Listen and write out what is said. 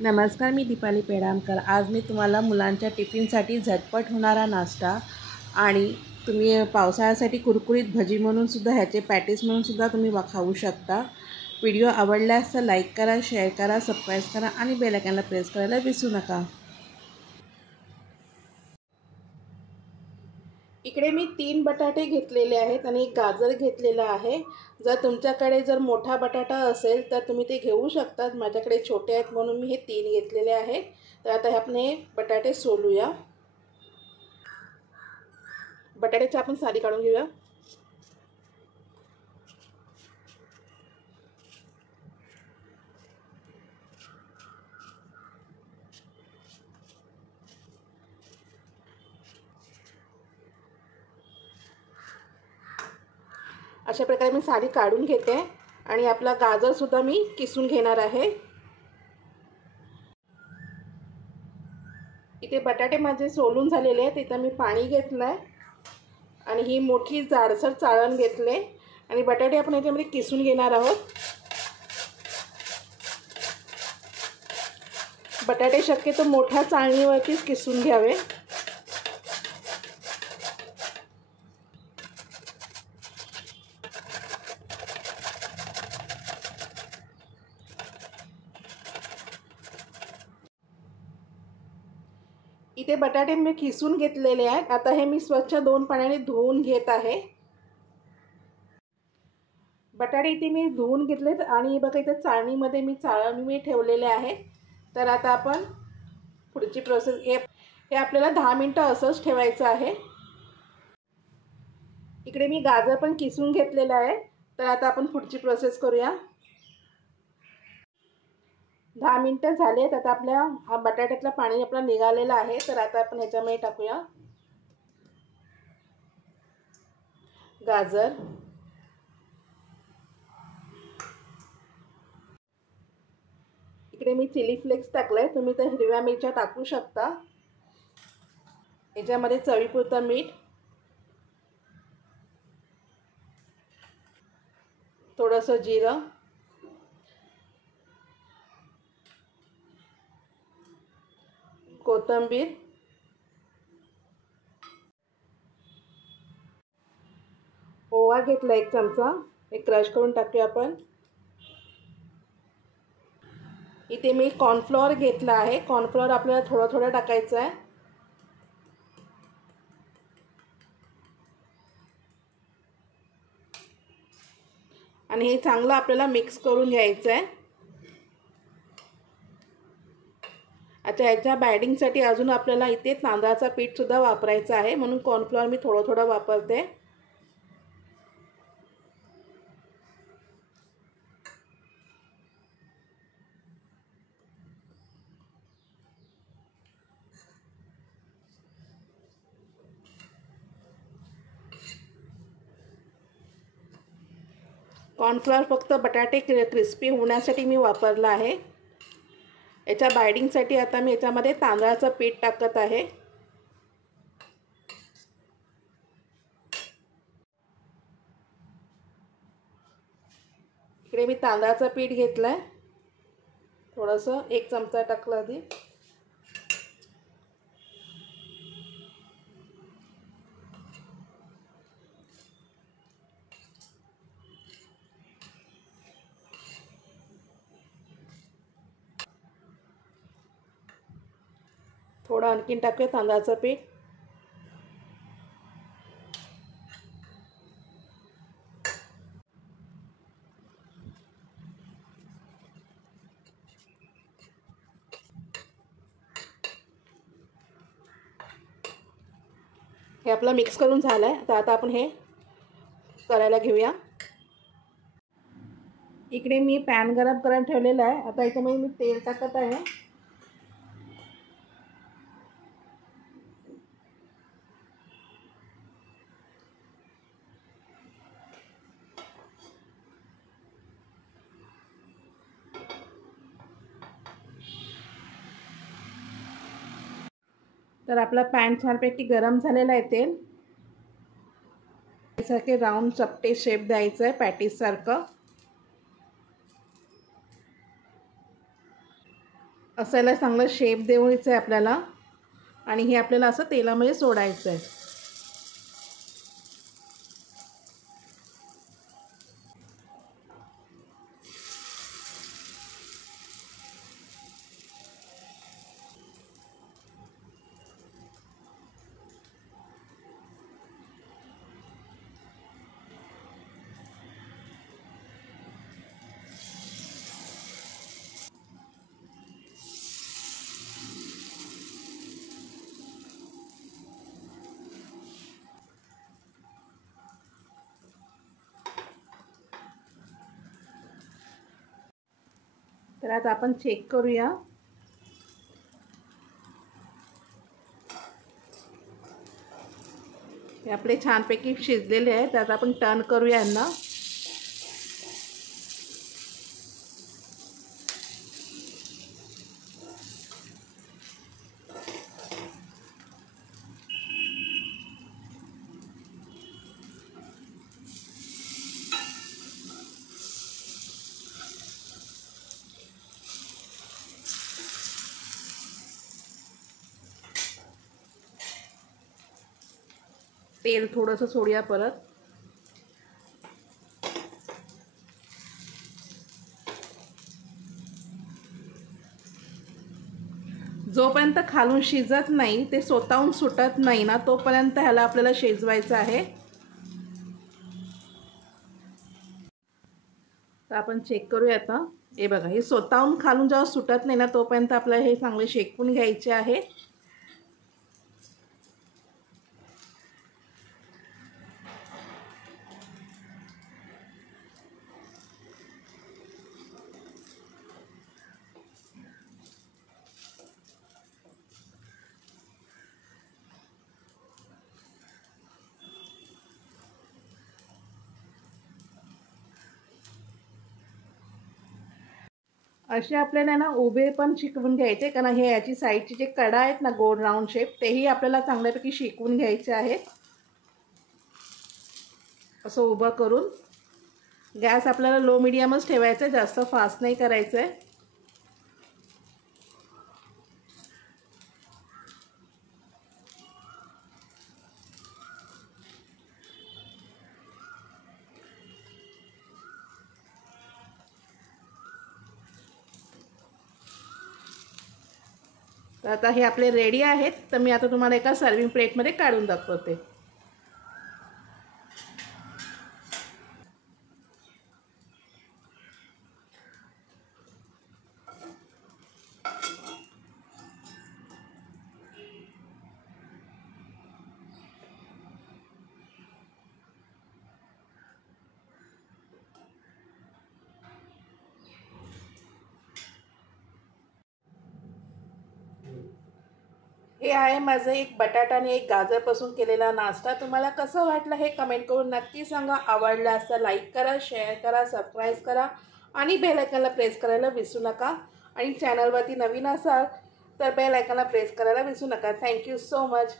नमस्कार, मी दीपाली पेडामकर। आज मी तुम्हाला मुलांच्या टिफिनसाठी झटपट होणारा नाश्ता आणि तुम्ही पावसाळ्यासाठी कुरकुरीत भजी म्हणूनसुद्धा ह्याचे पॅटीस म्हणूनसुद्धा तुम्ही खाऊ शकता। व्हिडिओ आवडल्यास तर लाईक करा, शेअर करा, सबस्क्राईब करा आणि बेल आयकॉनला प्रेस करायला विसरू नका। इकडे मी 3 बटाटे घेतलेले आहेत आणि एक गाजर घेतलेला आहे। जर तुमच्याकडे मोठा बटाटा असेल तर तुम्ही ते घेऊ शकता। माझ्याकडे छोटे आहेत म्हणून मी हे 3 घेतलेले आहेत। तर आता आपण हे बटाटे सोलूया। बटाट्याची आपण साली काढून घेऊया। अशा प्रकारे मी साली काढून घेते आणि आपला गाजर सुद्धा मी किसून घेणार आहे। इथे बटाटे माझे सोलून झालेले आहेत। इथे मी पाणी घेतलंय आणि ही मोठी जाडसर चाळण घेतले आणि बटाटे आपण याच्यामध्ये किसून घेणार आहोत। बटाटे शक्यतो मोठ्या चाळणीवरतीच किसून घ्यावे। इथे बटाटे मी किसून घेतलेले आहेत। आता हे मी स्वच्छ 2 पाण्याने धुवून घेत आहे। बटाटे इथे मी धुवून घेतलेत आणि बघा इथे चाळणीमध्ये मी चाळणी ठेवलेले आहे। तर आता आपण पुढची प्रोसेस हे आपल्याला 10 मिनिटं असंच ठेवायचं आहे। इकडे मी गाजर पण किसून घेतलेलं आहे। तर आता आपण पुढची प्रोसेस करूया। 10 मिनिटं झालेत। आता आपल्या हा बटाट्यातलं पाणी आपलं निघालेलं आहे। तर आता आपण ह्याच्यामध्ये टाकूया गाजर, इकडे मी चिली फ्लेक्स टाकले, तुम्ही तर हिरव्या मिरच्या टाकू शकता। याच्यामध्ये चवीपुरतं मीठ, थोडंसं जिरं, कोथिंबीर, ओवा घेतला 1 चमचा, हे क्रश करून टाकूया आपण। इथे मी कॉर्नफ्लॉवर घेतला आहे। कॉर्नफ्लॉवर आपल्याला थोडं थोडं टाकायचं आहे आणि हे चांगलं आपल्याला मिक्स करून घ्यायचं आहे। आता ह्याच्या बाइंडिंगसाठी अजून आपल्याला इथे तांदळाचं पीठ सुद्धा वापरायचं आहे, म्हणून कॉर्नफ्लॉवर मी थोडं थोडं वापरते। कॉर्नफ्लॉवर फक्त बटाटे क्रिस्पी होण्यासाठी मी वापरला आहे। याच्या बाइंडिंगसाठी आता मी याच्यामध्ये तांदळाचं पीठ टाकत आहे। इकडे मी तांदळाचं पीठ घेतलंय, थोडंसं 1 चमचा टाकलं आधी। थोडं आणखीन टाकूया तांदळाचं पीठ। हे आपलं मिक्स करून झालंय। आता आपण हे करायला घेऊया। इकडे मी पॅन गरम करायला ठेवलेला आहे। आता याच्यामध्ये मी तेल टाकत आहे। तर आपला पॅन छानपैकी गरम झालेला आहे। तेल यासारखे राऊंड चपटे शेप द्यायचं आहे पॅटीस सारखं। असायला चांगलं शेप द्यायचं आहे आपल्याला आणि हे आपल्याला असं तेलामध्ये सोडायचं आहे. तर आता आपण चेक करूया. हे आपले छानपैकी शिजलेले आहेत. आता आपण टर्न करूया यांना. तेल थोडंसं सोडूया परत. जोपर्यंत खालून शिजत नाही, ते स्वतःहून सुटत नाही ना, तोपर्यंत ह्याला आपल्याला शिजवायचं आहे. तर आपण चेक करूया आता. हे बघा, हे स्वतःहून खालून जेव्हा सुटत नाही ना, तोपर्यंत आपल्याला हे चांगले शेकून घ्यायचे आहे. असे आपल्याला ना उभे पण शिकवून घ्यायचे, कारण हे याची साईडची जे कडा आहेत ना गोल राऊंड शेप, तेही आपल्याला चांगल्यापैकी शिकवून घ्यायचे आहेत. असं उभं करून गॅस आपल्याला लो मीडियमच ठेवायचा आहे, जास्त फास्ट नाही करायचं आहे. तर आता हे आपले रेडी आहेत. तर मी आता तुम्हाला एका सर्विंग प्लेटमध्ये काढून दाखवते. हे आहे माझं एक बटाटा आणि एक गाजरपासून केलेला नाश्ता. तुम्हाला कसं वाटलं हे कमेंट करून नक्की सांगा. आवडला असता लाईक करा, शेअर करा, सबस्क्राईब करा आणि बेल आयकॉनला प्रेस करायला विसरू नका. आणि चॅनलवरती नवीन असाल तर बेल आयकॉनला प्रेस करायला विसरू नका. Thank you so much.